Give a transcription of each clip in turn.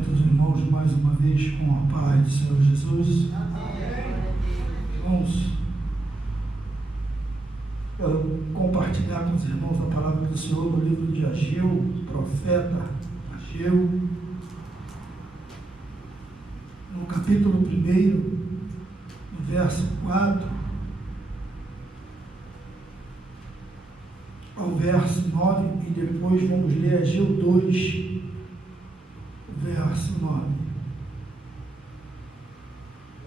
cumprimento os irmãos mais uma vez com a paz do Senhor Jesus. Irmãos, quero compartilhar com os irmãos a palavra do Senhor no livro de Ageu, profeta Ageu, no capítulo 1, no verso 4 ao verso 9, e depois vamos ler Ageu 2, verso 9.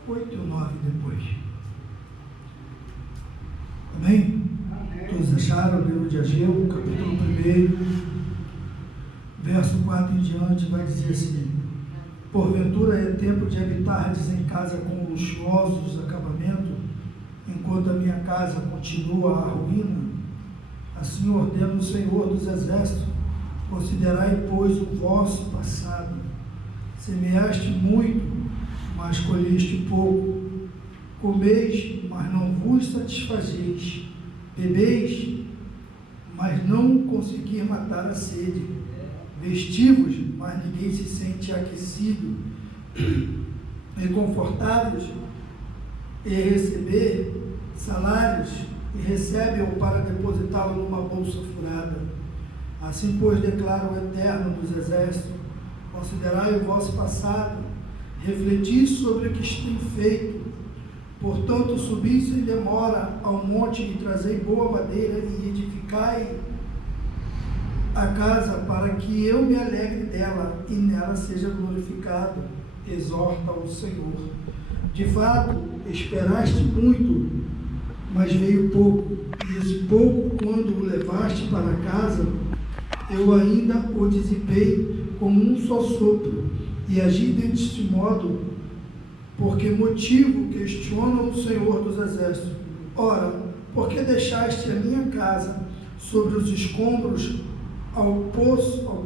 8 e 9 depois. Amém? Todos acharam o livro de Ageu, capítulo 1, verso 4 em diante, vai dizer assim: porventura é tempo de habitardes em casa com luxuosos acabamentos, enquanto a minha casa continua a ruína? Assim ordena o Senhor dos Exércitos: considerai, pois, o vosso passado. Semeaste muito, mas colheste pouco. Comeis, mas não vos satisfazeis. Bebeis, mas não consegui matar a sede. Vestivos, mas ninguém se sente aquecido. E confortáveis, e receber salários, e recebe-o para depositá-lo numa bolsa furada. Assim, pois, declara o Eterno dos Exércitos: considerai o vosso passado, refleti sobre o que tem feito. Portanto, subi sem demora ao monte e trazei boa madeira e edificai a casa, para que eu me alegre dela e nela seja glorificado. Exorta o Senhor. De fato, esperaste muito, mas veio pouco, e esse pouco, quando o levaste para casa, eu ainda o dissipei como um só sopro, e agi deste modo, porque motivo questiona o Senhor dos Exércitos. Ora, por que deixaste a minha casa sobre os escombros, ao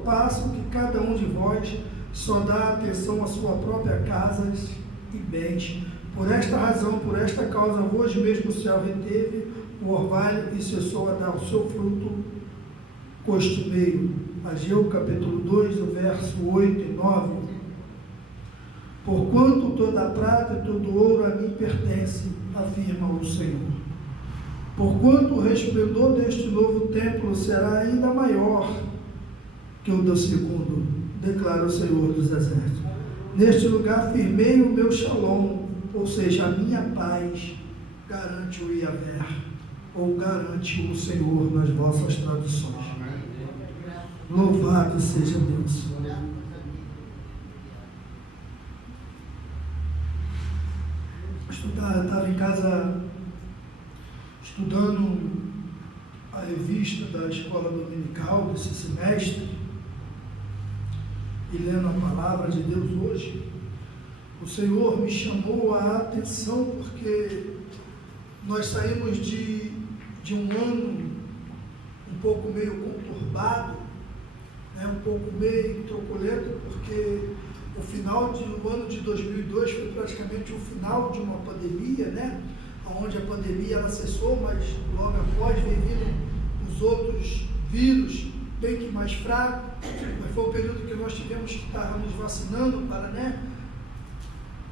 passo que cada um de vós só dá atenção à sua própria casa e bens? Por esta razão, por esta causa, vós mesmo o céu reteve o orvalho e cessou a dar o seu fruto costumeiro. Ageu capítulo 2, o verso 8 e 9. Porquanto toda a prata e todo o ouro a mim pertence, afirma o Senhor. Porquanto o resplendor deste novo templo será ainda maior que o do segundo, declara o Senhor dos Exércitos. Neste lugar firmei o meu shalom, ou seja, a minha paz, garante o Yahvé, ou garante o Senhor nas vossas traduções. Louvado seja Deus. Eu estava em casa estudando a revista da escola dominical desse semestre e lendo a palavra de Deus hoje. O Senhor me chamou a atenção porque nós saímos de um ano um pouco meio conturbado, um pouco meio truculento, porque o final do ano de 2002 foi praticamente o final de uma pandemia, onde a pandemia ela cessou, mas logo após veio vindo os outros vírus bem que mais fracos, mas foi o período que nós tivemos que estar nos vacinando para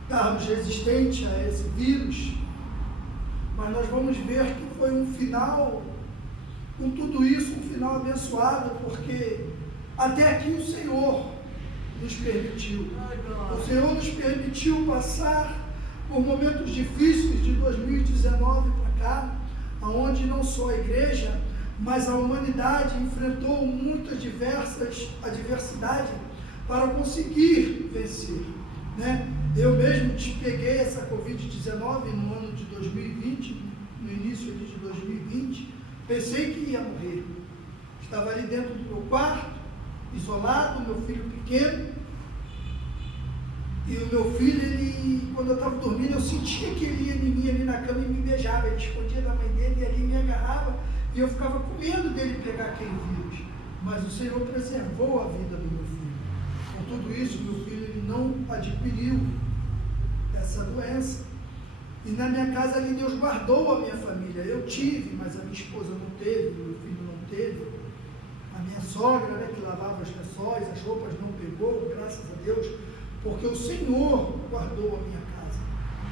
estarmos resistentes a esse vírus. Mas nós vamos ver que foi um final, com tudo isso, um final abençoado, porque até aqui o Senhor nos permitiu. O Senhor nos permitiu passar por momentos difíceis de 2019 para cá, onde não só a igreja, mas a humanidade enfrentou muitas diversas adversidades para conseguir vencer. Eu mesmo peguei essa Covid-19 no ano de 2020, no início de 2020, pensei que ia morrer. Estava ali dentro do meu quarto, isolado, meu filho pequeno, e o meu filho, quando eu estava dormindo, eu sentia que ele ia em mim ali na cama e me beijava, ele escondia da mãe dele e ali me agarrava, e eu ficava com medo dele pegar aquele vírus, mas o Senhor preservou a vida do meu filho. Com tudo isso, meu filho ele não adquiriu essa doença, e na minha casa ali Deus guardou a minha família. Eu tive, mas a minha esposa não teve, meu filho não teve. A minha sogra, que lavava os lençóis, as roupas, não pegou. pegou, graças a Deus, porque o Senhor guardou a minha casa.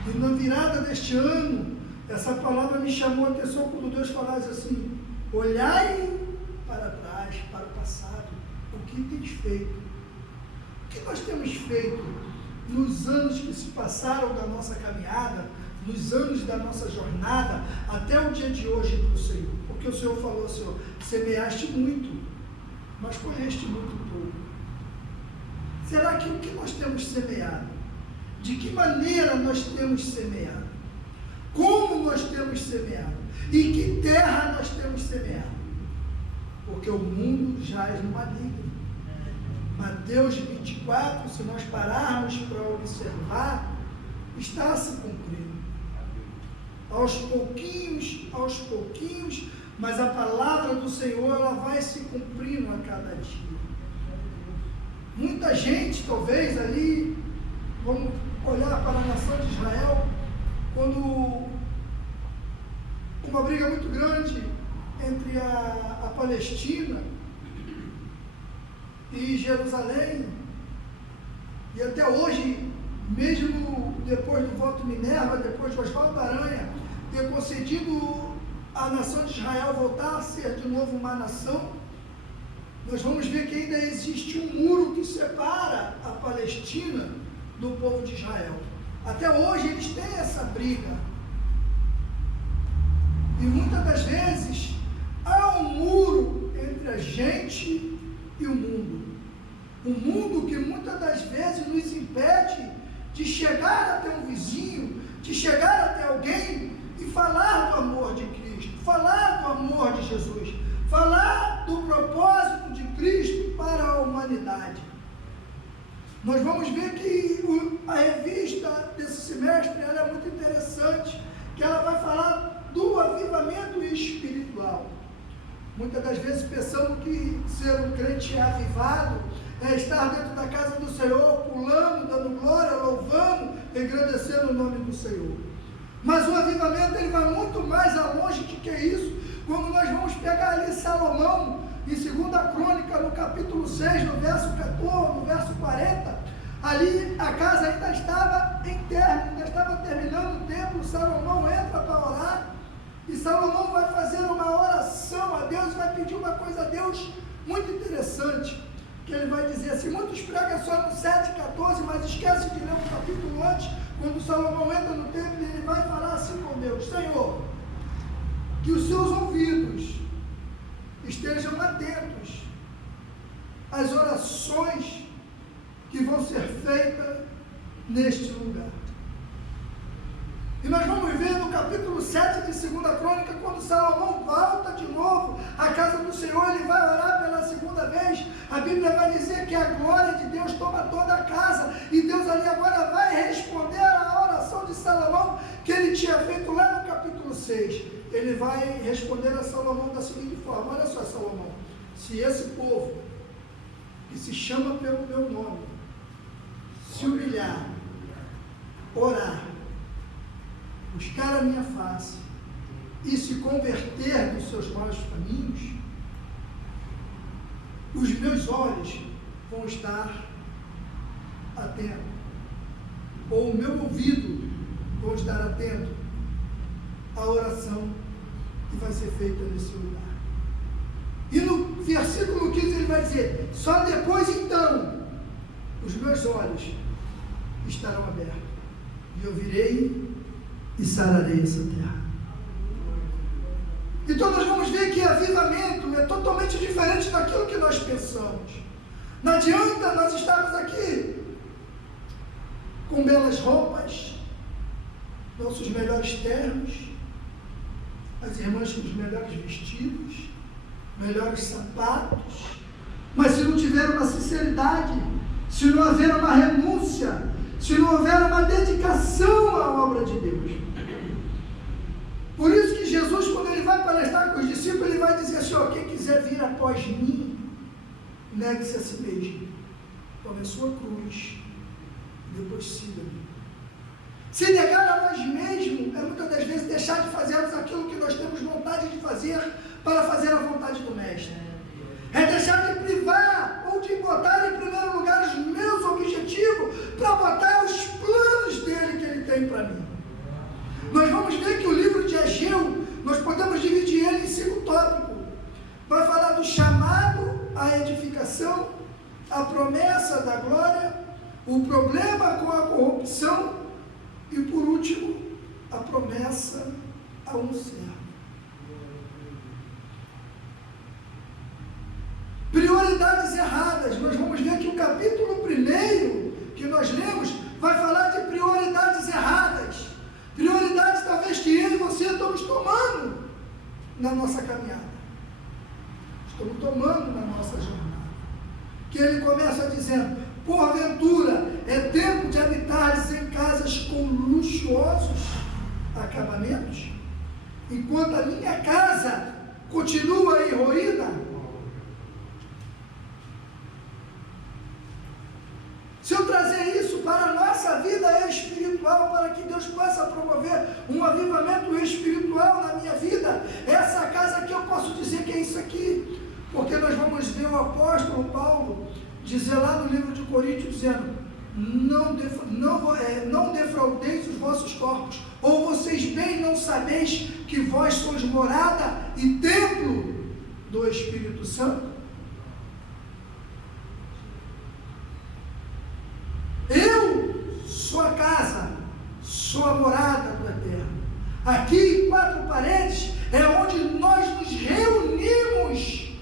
E na virada deste ano, essa palavra me chamou a atenção quando Deus falasse assim: olhai para trás, para o passado, o que tens feito? O que nós temos feito nos anos que se passaram da nossa caminhada, nos anos da nossa jornada, até o dia de hoje para o Senhor? Porque o Senhor falou, Senhor, semeaste muito, mas colheste muito pouco. Será que o que nós temos semeado? De que maneira nós temos semeado? Como nós temos semeado? Em que terra nós temos semeado? Porque o mundo jaz no maligno. Mateus 24, se nós pararmos para observar, está se cumprindo. Aos pouquinhos, mas a palavra do Senhor, ela vai se cumprindo a cada dia. Muita gente, talvez, ali, vamos olhar para a nação de Israel, quando uma briga muito grande entre a Palestina e Jerusalém, e até hoje, mesmo depois do voto Minerva, depois de Oswaldo Aranha ter concedido a nação de Israel voltar a ser de novo uma nação, nós vamos ver que ainda existe um muro que separa a Palestina do povo de Israel. Até hoje eles têm essa briga. E muitas das vezes há um muro entre a gente e o mundo. Um mundo que muitas das vezes nos impede de chegar até um vizinho, de chegar até alguém e falar do amor de Cristo, falar do amor de Jesus, falar do propósito de Cristo para a humanidade. Nós vamos ver que a revista desse semestre, ela é muito interessante, que ela vai falar do avivamento espiritual. Muitas das vezes pensamos que ser um crente avivado é estar dentro da casa do Senhor, pulando, dando glória, louvando, engrandecendo o nome do Senhor. Mas o avivamento, ele vai muito mais longe que isso. Quando nós vamos pegar ali Salomão, em 2 Crônica, no capítulo 6, no verso 14, no verso 40, ali a casa ainda estava em término, ainda estava terminando o templo. Salomão entra para orar, e Salomão vai fazer uma oração a Deus, vai pedir uma coisa a Deus muito interessante, que ele vai dizer assim, muitos pregam só no 7,14, mas esquece de ler um capítulo antes, quando Salomão entra no templo, ele vai falar assim com Deus: Senhor, que os seus ouvidos estejam atentos às orações que vão ser feitas neste lugar. E nós vamos ver no capítulo 7 de 2 Crônica, quando Salomão volta de novo à casa do Senhor, ele vai orar pela segunda vez. A Bíblia vai dizer que a glória de Deus toma toda a casa, e Deus ali agora vai responder à oração de Salomão, que ele tinha feito lá no capítulo 6. Ele vai responder a Salomão da seguinte forma: olha só, Salomão, se esse povo, que se chama pelo meu nome, se humilhar, orar, buscar a minha face e se converter dos seus maus caminhos, os meus olhos vão estar atentos, ou o meu ouvido vão estar atento à oração que vai ser feita nesse lugar. E no versículo 15 ele vai dizer: só depois então os meus olhos estarão abertos, e eu virei e sararei essa terra. Então nós vamos ver que avivamento é totalmente diferente daquilo que nós pensamos. Não adianta nós estarmos aqui com belas roupas, nossos melhores ternos, as irmãs com os melhores vestidos, melhores sapatos, mas se não tiver uma sinceridade, se não houver uma renúncia, se não houver uma dedicação à obra de Deus. Por isso que Jesus, quando ele vai palestrar com os discípulos, ele vai dizer assim: ó, quem quiser vir após mim, negue-se a si mesmo, tome a sua cruz, e depois siga-me. Se negar a nós mesmos é muitas das vezes deixar de fazermos aquilo que nós temos vontade de fazer para fazer a vontade do Mestre. É deixar de privar ou de botar em primeiro lugar os glorificação, a promessa da glória, o problema com a corrupção e, por último, a promessa a um servo. Prioridades erradas. Nós vamos ver que o capítulo 1 que nós lemos vai falar de prioridades erradas. Prioridades talvez que eu e você estamos tomando na nossa caminhada. Estamos tomando na nossa jornada. Que ele começa dizendo: porventura é tempo de habitares em casas com luxuosos acabamentos, enquanto a minha casa continua em ruína? Se eu trazer isso para a nossa vida espiritual, para que Deus possa promover um avivamento espiritual na minha vida, essa casa aqui eu posso dizer que é isso aqui, porque nós vamos ver o apóstolo Paulo dizer lá no livro de Coríntios, dizendo: não defraudeis os vossos corpos, ou vocês bem não sabeis que vós sois morada e templo do Espírito Santo? Eu sou a casa, sou a morada do Eterno. Aqui, em 4 paredes, é onde nós nos reunimos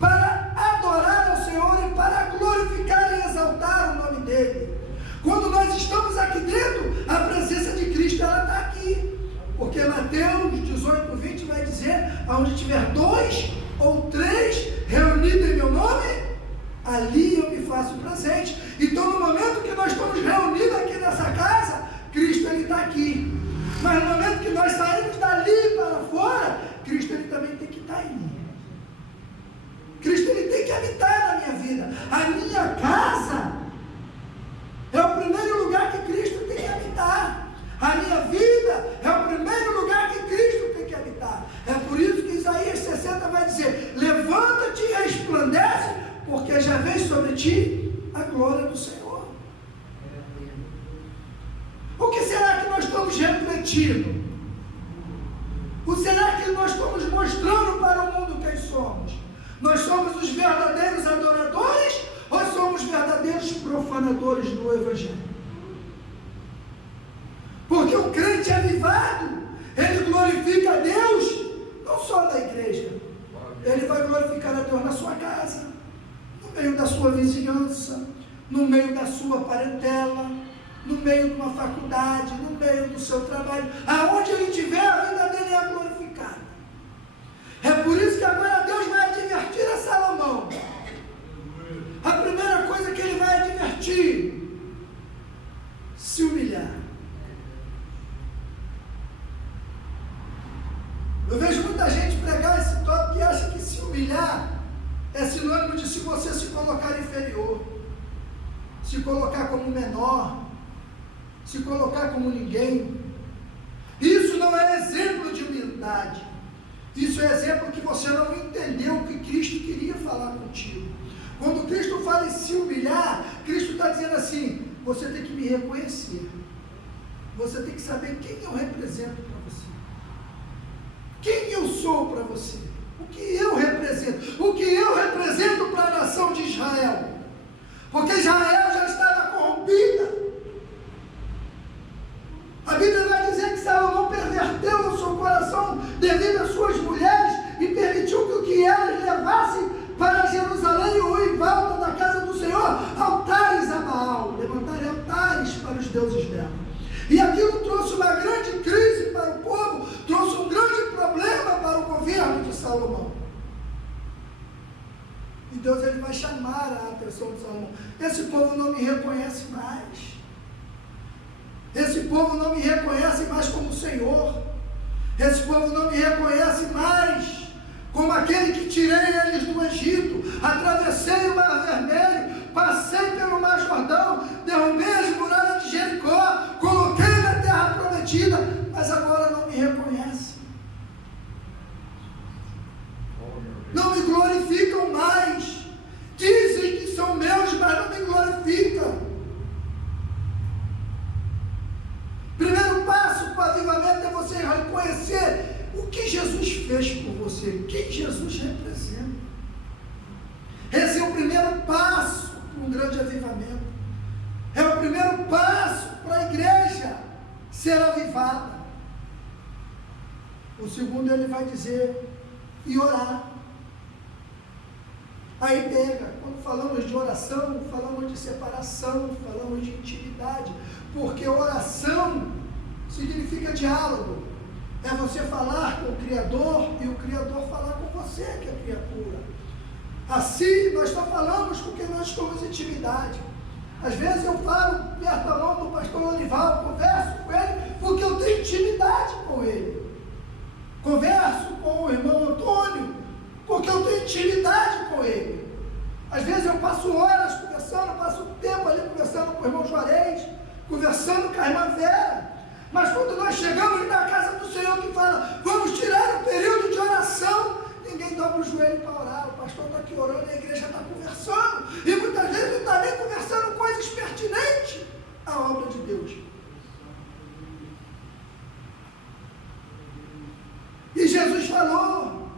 para adorar ao Senhor e para glorificar e exaltar o nome dEle. Quando nós estamos aqui dentro, a presença de Cristo está aqui. Porque Mateus 18:20 vai dizer: aonde tiver 2 ou 3 reunidos em meu nome, ali eu me faço presente. Então, no momento que nós estamos reunidos aqui nessa casa, Cristo ele está aqui. Mas no momento que nós saímos dali para fora, Cristo ele também tem que estar em mim. Cristo ele tem que habitar na minha vida. A minha casa é o primeiro lugar que Cristo tem que habitar. A minha vida é o primeiro lugar que Cristo tem que habitar. É por isso que Isaías 60 vai dizer: levanta-te e resplandece, porque já vem sobre ti a glória do Senhor. O que será que nós estamos refletindo? O que será que nós estamos mostrando para o mundo quem somos? Nós somos os verdadeiros adoradores ou somos verdadeiros profanadores do Evangelho? Porque o crente avivado, ele glorifica a Deus não só na igreja, ele vai glorificar a Deus na sua casa, no meio da sua vizinhança, no meio da sua parentela, no meio de uma faculdade, no meio do seu trabalho, aonde ele estiver, a vida dele é glorificada. É por isso que agora Deus vai advertir a Salomão. A primeira coisa que ele vai advertir: se humilhar. Eu vejo muita gente pregar esse tópico e acha que se humilhar é sinônimo de se você se colocar inferior, se colocar como menor, se colocar como ninguém. Isso não é exemplo de humildade. Isso é exemplo que você não entendeu o que Cristo queria falar contigo. Quando Cristo fala em se humilhar, Cristo está dizendo assim: você tem que me reconhecer. Você tem que saber quem eu represento para você. Quem eu sou para você. O que eu represento. O que eu represento para a nação de Israel. Porque Israel já estava corrompida. A Bíblia vai dizer que Salomão perverteu o seu coração devido às suas mulheres e permitiu que o que elas levassem para Jerusalém ou em volta da casa do Senhor, altares a Baal, levantarem altares para os deuses dela. E aquilo trouxe uma grande crise para o povo, trouxe um grande problema para o governo de Salomão. E Deus ele vai chamar a atenção de Salomão: esse povo não me reconhece mais. Esse povo não me reconhece mais como Senhor. Esse povo não me reconhece mais como aquele que tirei eles do Egito, atravessei o Mar Vermelho, passei pelo Mar Jordão, derrubei as muralhas de Jericó, coloquei na terra prometida, mas agora não me reconhece. Não me glorificam mais. Dizem que são meus, mas não me glorificam. Primeiro passo para o avivamento é você reconhecer o que Jesus fez por você, quem Jesus representa. Esse é o primeiro de avivamento. É o primeiro passo para a igreja ser avivada. O segundo ele vai dizer, e orar. Aí pega, quando falamos de oração, falamos de separação, falamos de intimidade, porque oração significa diálogo. É você falar com o Criador e o Criador falar com você, que é criatura. Assim, nós só falamos com quem nós temos intimidade. Às vezes eu falo perto da mão do pastor Olival, converso com ele, porque eu tenho intimidade com ele. Converso com o irmão Antônio, porque eu tenho intimidade com ele. Às vezes eu passo horas conversando, passo tempo ali conversando com o irmão Juarez, conversando com a irmã Vera. Mas quando nós chegamos na casa do Senhor que fala, vamos tirar um período de oração, ninguém dobra o joelho para orar. O pastor está aqui orando e a igreja está conversando. E muitas vezes não está nem conversando coisas pertinentes à obra de Deus. E Jesus falou,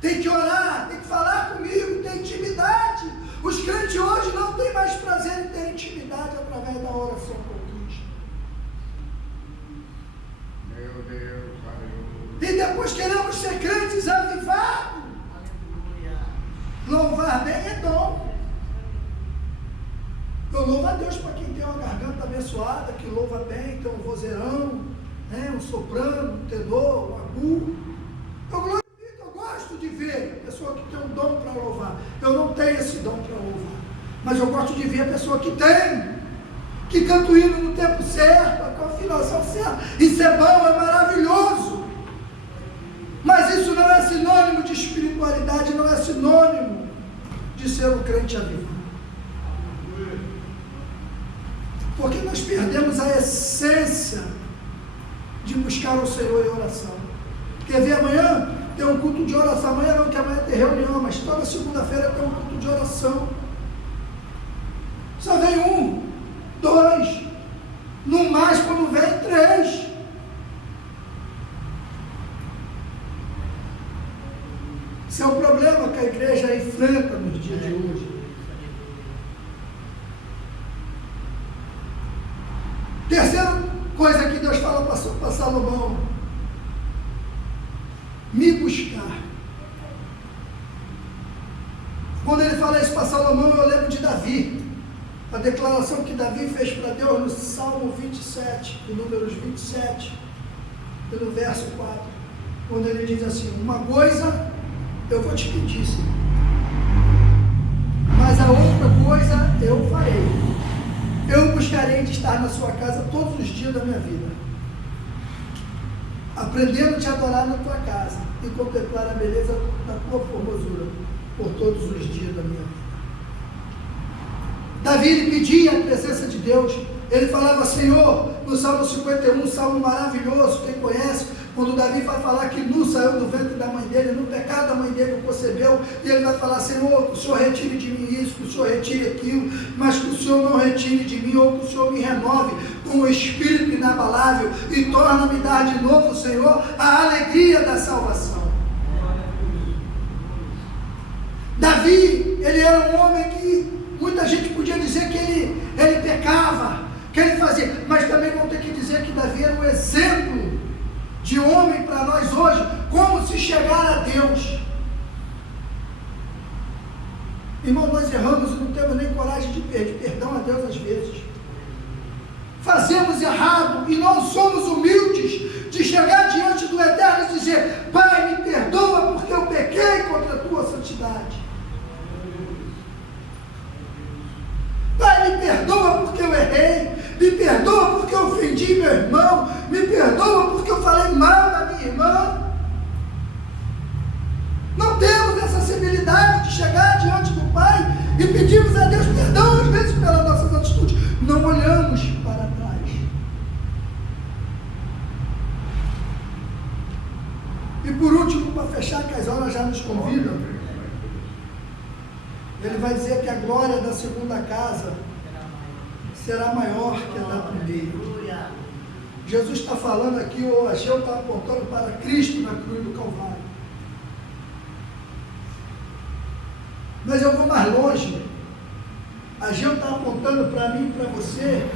tem que orar, tem que falar comigo, tem intimidade. Os crentes hoje não têm mais prazer em ter intimidade através da oração com Cristo. Meu Deus, aleluia. E depois queremos ser crentes avivados. Louvar bem é dom. Eu louvo a Deus para quem tem uma garganta abençoada, que louva bem, tem um vozeirão, né, um soprano, um tenor, um agudo. Eu glorifico, eu gosto de ver a pessoa que tem um dom para louvar. Eu não tenho esse dom para louvar, mas eu gosto de ver a pessoa que tem, que canta o hino no tempo certo, com a afinação certa. Isso é bom, é maravilhoso. Mas isso não é sinônimo de espiritualidade, não é sinônimo de ser um crente avivado. Porque nós perdemos a essência de buscar o Senhor em oração. Quer ver amanhã? Tem um culto de oração. Amanhã não, que amanhã tem reunião, mas toda segunda-feira tem um culto de oração. Só vem 1, 2, no mais quando vem 3. Esse é o problema que a igreja enfrenta nos dias de hoje. Terceira coisa que Deus fala para Salomão: me buscar. Quando ele fala isso para Salomão, eu lembro de Davi, a declaração que Davi fez para Deus no Salmo 27, em Números 27, e no verso 4, quando ele diz assim: uma coisa eu vou te pedir, Senhor, mas a outra coisa eu farei. Eu buscarei de estar na sua casa todos os dias da minha vida, aprendendo a te adorar na tua casa e contemplar a beleza da tua formosura por todos os dias da minha vida. Davi, ele pedia a presença de Deus. Ele falava: Senhor, no Salmo 51, um salmo maravilhoso, quem conhece, quando Davi vai falar que nu saiu do ventre da mãe dele, no pecado da mãe dele o concebeu, e ele vai falar: Senhor, que o Senhor retire de mim isso, que o Senhor retire aquilo, mas que o Senhor não retire de mim, ou que o Senhor me renove com o espírito inabalável e torna-me dar de novo, Senhor, a alegria da salvação. Davi, ele era um homem que muita gente podia dizer que ele pecava, que ele fazia, mas também vão ter que dizer que Davi era um exemplo de homem para nós hoje, como se chegar a Deus. Irmão, nós erramos e não temos nem coragem de pedir perdão a Deus às vezes. Fazemos errado e não somos humildes de chegar diante do Eterno e dizer: Pai, me perdoa porque eu pequei contra a tua santidade. Pai, me perdoa porque eu errei, me perdoa porque eu ofendi meu irmão, me perdoa porque eu falei mal da minha irmã. Não temos essa sensibilidade de chegar diante do Pai e pedirmos a Deus perdão às vezes pelas nossas atitudes. Não olhamos para trás. E por último, para fechar, que as horas já nos convidam, ele vai dizer que a glória da segunda casa será maior que a da primeira. Jesus está falando aqui, o Ageu está apontando para Cristo na cruz do Calvário. Mas eu vou mais longe. Ageu está apontando para mim e para você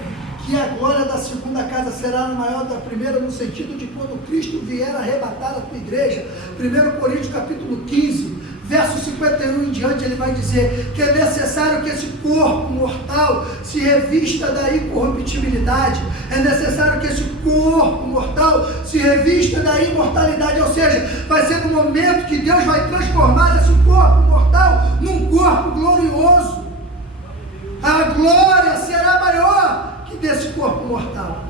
que a glória da segunda casa será maior da primeira, no sentido de quando Cristo vier arrebatar a tua igreja. 1 Coríntios capítulo 15, verso 51 em diante, ele vai dizer que é necessário que esse corpo mortal se revista da incorruptibilidade, é necessário que esse corpo mortal se revista da imortalidade, ou seja, vai ser no momento que Deus vai transformar esse corpo mortal num corpo glorioso. A glória será maior que desse corpo mortal.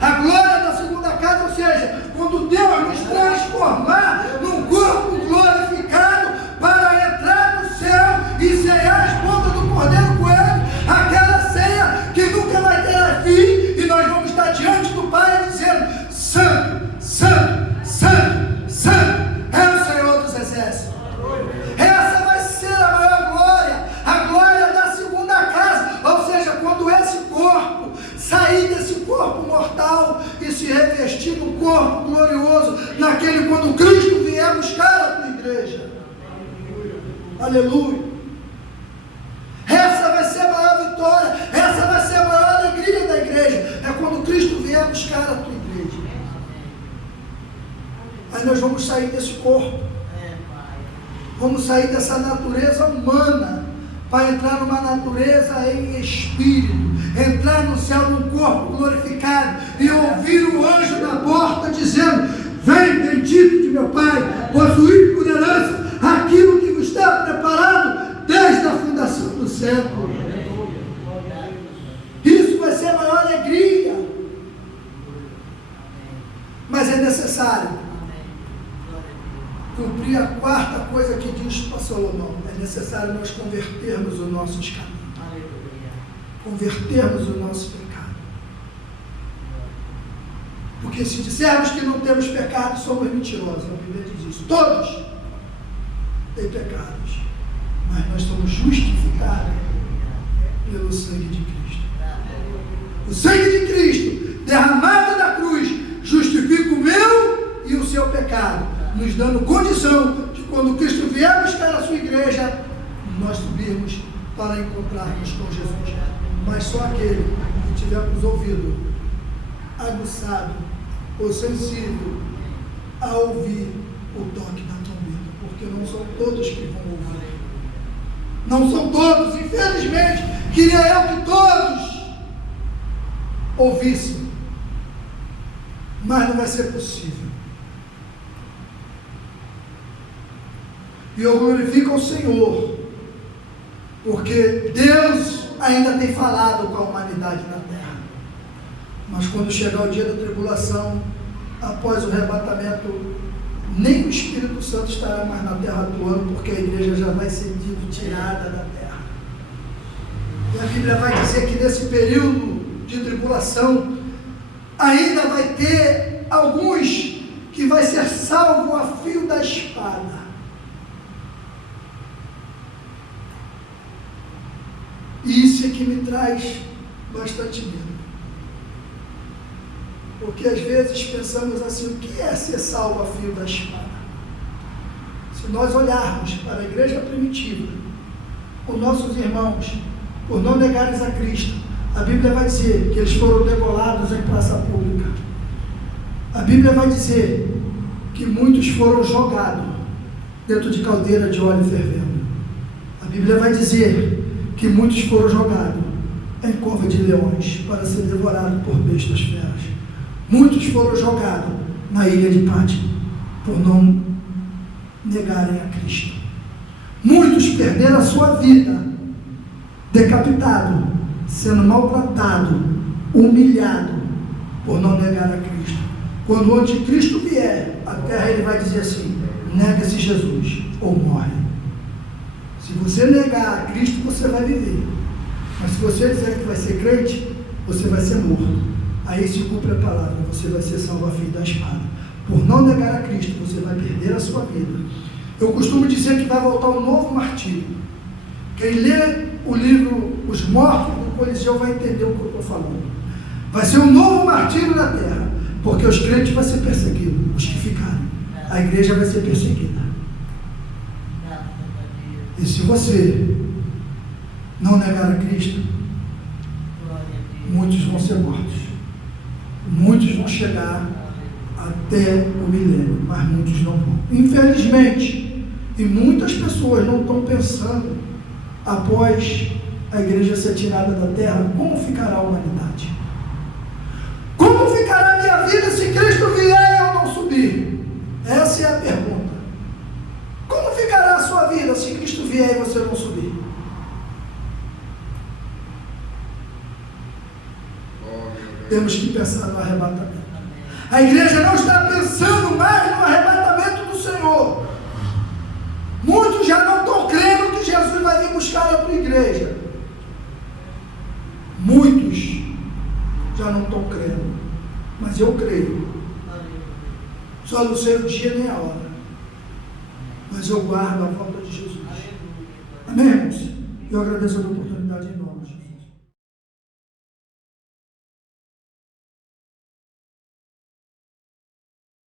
A glória da segunda casa, ou seja, quando Deus nos transformar num corpo glorificado para entrar no céu e ceiar as pontas do Cordeiro com ele, aquela ceia que nunca vai ter fim, e nós vamos estar diante do Pai dizendo: Santo, Santo, Santo, Santo é o Senhor dos Exércitos. Essa vai ser a maior glória, a glória da segunda casa, ou seja, quando esse corpo sair desse corpo mortal e se revestir no corpo glorioso, naquele quando Cristo vier buscar a tua igreja. Aleluia. Essa vai ser a maior vitória, essa vai ser a maior alegria da igreja, é quando Cristo vier buscar a tua igreja. Aí nós vamos sair desse corpo, vamos sair dessa natureza humana, para entrar numa natureza em espírito, entrar no céu num corpo glorificado, e ouvir o anjo da porta dizendo: vem, bendito de meu Pai, possuir por herança aquilo que vos está preparado desde a fundação do século. Isso vai ser a maior alegria. Mas é necessário cumprir a quarta coisa que diz para Salomão: é necessário nós convertermos os nossos caminhos, convertermos o nosso pecado. Porque se dissermos que não temos pecado, somos mentirosos. A Bíblia diz isso. Todos têm pecados, mas nós somos justificados pelo sangue de Cristo. O sangue de Cristo derramado na cruz justifica o meu e o seu pecado, nos dando condição de, quando Cristo vier buscar a sua igreja, nós subirmos para encontrarmos com Jesus. Mas só aquele que tivermos ouvido aguçado ou sensível a ouvir o toque da trombeta, porque não são todos que vão ouvir. Não são todos, infelizmente. Queria eu que todos ouvissem, mas não vai ser possível. E eu glorifico ao Senhor, porque Deus ainda tem falado com a humanidade na terra. Mas quando chegar o dia da tribulação, após o arrebatamento, nem o Espírito Santo estará mais na terra atuando, porque a igreja já vai ser tirada da terra. E a Bíblia vai dizer que nesse período de tribulação, ainda vai ter alguns que vai ser salvo a fio da espada. E isso é que me traz bastante medo. Porque às vezes pensamos assim: o que é ser salvo a fio da espada? Se nós olharmos para a igreja primitiva, os nossos irmãos, por não negarem a Cristo, a Bíblia vai dizer que eles foram degolados em praça pública. A Bíblia vai dizer que muitos foram jogados dentro de caldeira de óleo fervendo. A Bíblia vai dizer que muitos foram jogados em cova de leões para ser devorados por bestas feras. Muitos foram jogados na ilha de Pátimo por não negarem a Cristo. Muitos perderam a sua vida, decapitado, sendo maltratado, humilhado por não negar a Cristo. Quando o anticristo vier à terra, ele vai dizer assim: nega-se Jesus ou morre. Se você negar a Cristo, você vai viver. Mas se você dizer que vai ser crente, você vai ser morto. Aí se cumpre a palavra: você vai ser salvo a fio da espada. Por não negar a Cristo, você vai perder a sua vida. Eu costumo dizer que vai voltar um novo martírio. Quem lê o livro Os Mortos do Coliseu vai entender o que eu estou falando. Vai ser um novo martírio na terra, porque os crentes vão ser perseguidos, os que ficarem. A igreja vai ser perseguida. E se você não negar a Cristo, muitos vão ser mortos. Muitos vão chegar até o milênio, mas muitos não vão. Infelizmente, e muitas pessoas não estão pensando, após a igreja ser tirada da terra, como ficará a humanidade? Como ficará a minha vida se Cristo vier e eu não subir? Essa é a pergunta. Como ficará a sua vida se Cristo vier e você não subir? Temos que pensar no arrebatamento. A igreja não está pensando mais no arrebatamento do Senhor. Muitos já não estão crendo que Jesus vai vir buscar a tua igreja. Muitos já não estão crendo, mas eu creio. Só não sei o dia nem a hora, mas eu guardo a volta de Jesus. Amém, irmãos? Eu agradeço a oportunidade em nome de Jesus.